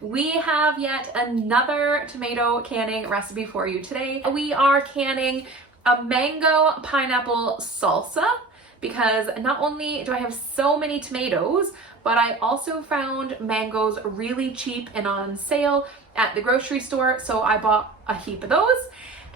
We have yet another tomato canning recipe for you today. We are canning a mango pineapple salsa because not only do I have so many tomatoes, but I also found mangoes really cheap and on sale at the grocery store. So I bought a heap of those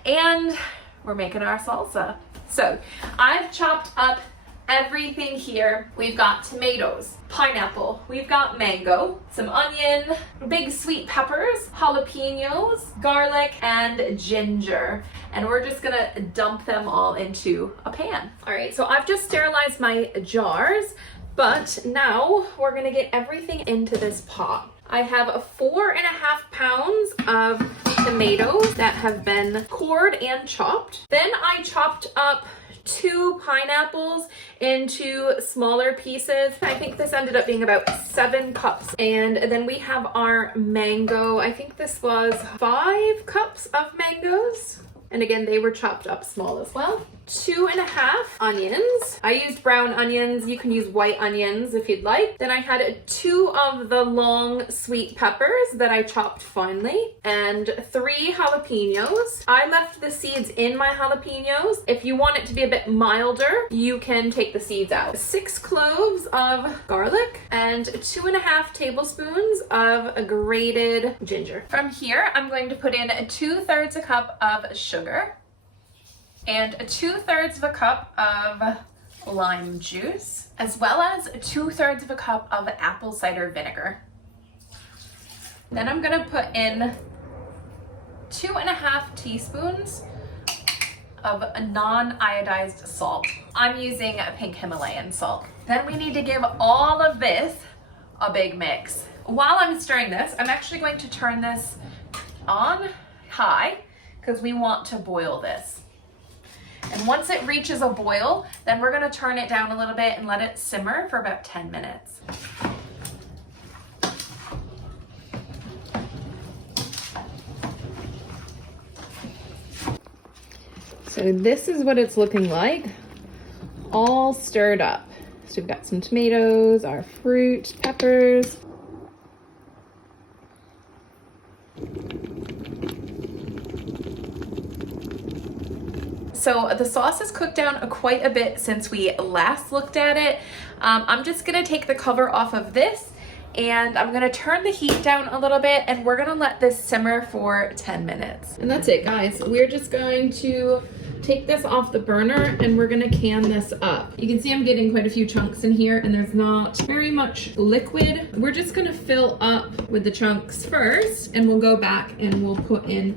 and we're making our salsa. So I've chopped up everything here. We've got tomatoes, pineapple, we've got mango, some onion, big sweet peppers, jalapenos, garlic, and ginger. And we're just gonna dump them all into a pan. All right, so I've just sterilized my jars, but now we're gonna get everything into this pot. I have 4.5 pounds of tomatoes that have been cored and chopped. Then I chopped up 2 pineapples into smaller pieces. I think this ended up being about 7 cups. And then we have our mango. I think this was 5 cups of mangoes. And again, they were chopped up small as well. 2.5 onions. I used brown onions. You can use white onions if you'd like. Then I had 2 of the long sweet peppers that I chopped finely, and 3 jalapenos. I left the seeds in my jalapenos. If you want it to be a bit milder, you can take the seeds out. 6 cloves of garlic and 2.5 tablespoons of grated ginger. From here, I'm going to put in 2/3 a cup of sugar and 2/3 of a cup of lime juice, as well as 2/3 of a cup of apple cider vinegar. Then I'm gonna put in 2.5 teaspoons of a non-iodized salt. I'm using a pink Himalayan salt. Then we need to give all of this a big mix. While I'm stirring this, I'm actually going to turn this on high because we want to boil this. And once it reaches a boil, then we're gonna turn it down a little bit and let it simmer for about 10 minutes. So this is what it's looking like, all stirred up. So we've got some tomatoes, our fruit, peppers. So the sauce has cooked down quite a bit since we last looked at it. I'm just gonna take the cover off of this and I'm gonna turn the heat down a little bit and we're gonna let this simmer for 10 minutes. And that's it, guys. We're just going to take this off the burner and we're gonna can this up. You can see I'm getting quite a few chunks in here and there's not very much liquid. We're just gonna fill up with the chunks first and we'll go back and we'll put in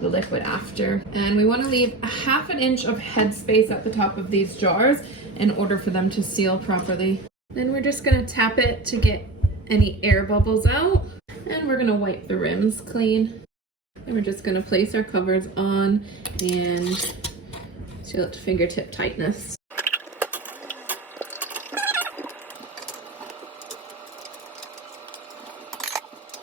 the liquid after. And we want to leave 1/2 inch of headspace at the top of these jars in order for them to seal properly. Then we're just going to tap it to get any air bubbles out, and we're going to wipe the rims clean. And we're just going to place our covers on and seal it to fingertip tightness.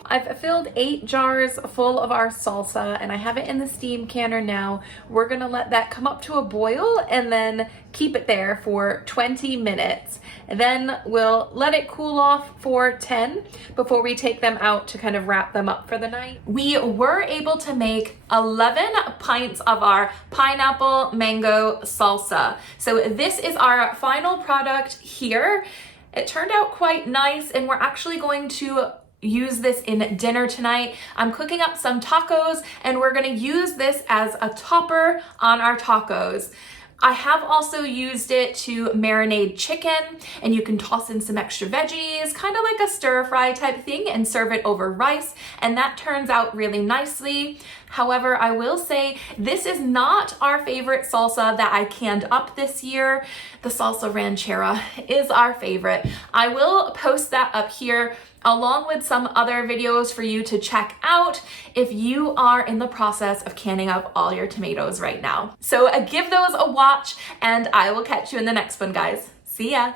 I've filled 8 jars full of our salsa and I have it in the steam canner now. We're gonna let that come up to a boil and then keep it there for 20 minutes. And then we'll let it cool off for 10 before we take them out to kind of wrap them up for the night. We were able to make 11 pints of our pineapple mango salsa. So this is our final product here. It turned out quite nice and we're actually going to use this in dinner tonight. I'm cooking up some tacos and we're gonna use this as a topper on our tacos. I have also used it to marinate chicken, and you can toss in some extra veggies, kind of like a stir fry type thing, and serve it over rice, and that turns out really nicely. However, I will say this is not our favorite salsa that I canned up this year. The salsa ranchera is our favorite. I will post that up here along with some other videos for you to check out if you are in the process of canning up all your tomatoes right now. So give those a watch and I will catch you in the next one, guys. See ya.